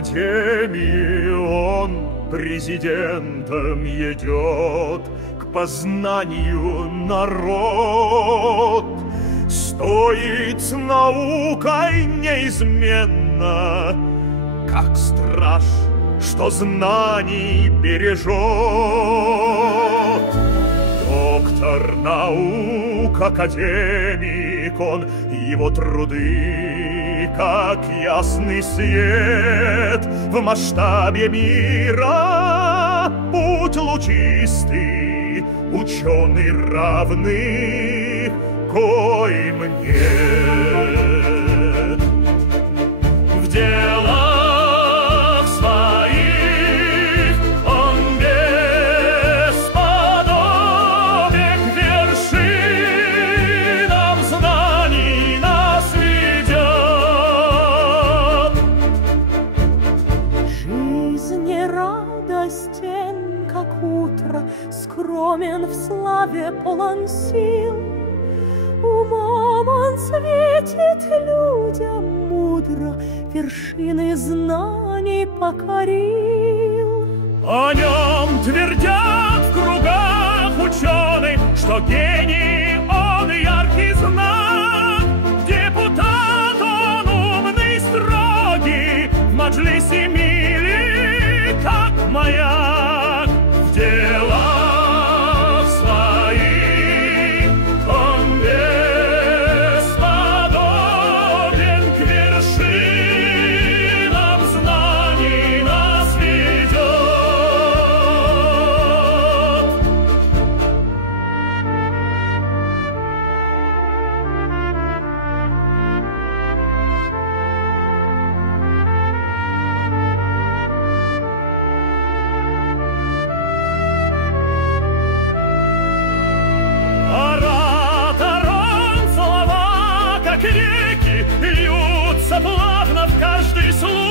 академии он президентом идет к познанию народ. Стоит с наукой неизменно, как страж, что знаний бережет. Доктор наук, академик он, его труды, как ясный свет в масштабе мира. Путь лучистый, ученый равных, коим нет. В делах своих он бесподобен, к вершинам знаний нас ведет. Жизнь радостен, как утро, скромен в славе, полон сил. Умом он светит людям мудро, вершины знаний покорил. О нем твердят в кругах ученых, что гений он яркий знак. Депутат он умный, строгий, в маджлисе милый, как маяк. В делах своих он бесподобен, к вершинам знаний нас ведет. Оратор он, слова, как реки, льются плавно в каждый слух.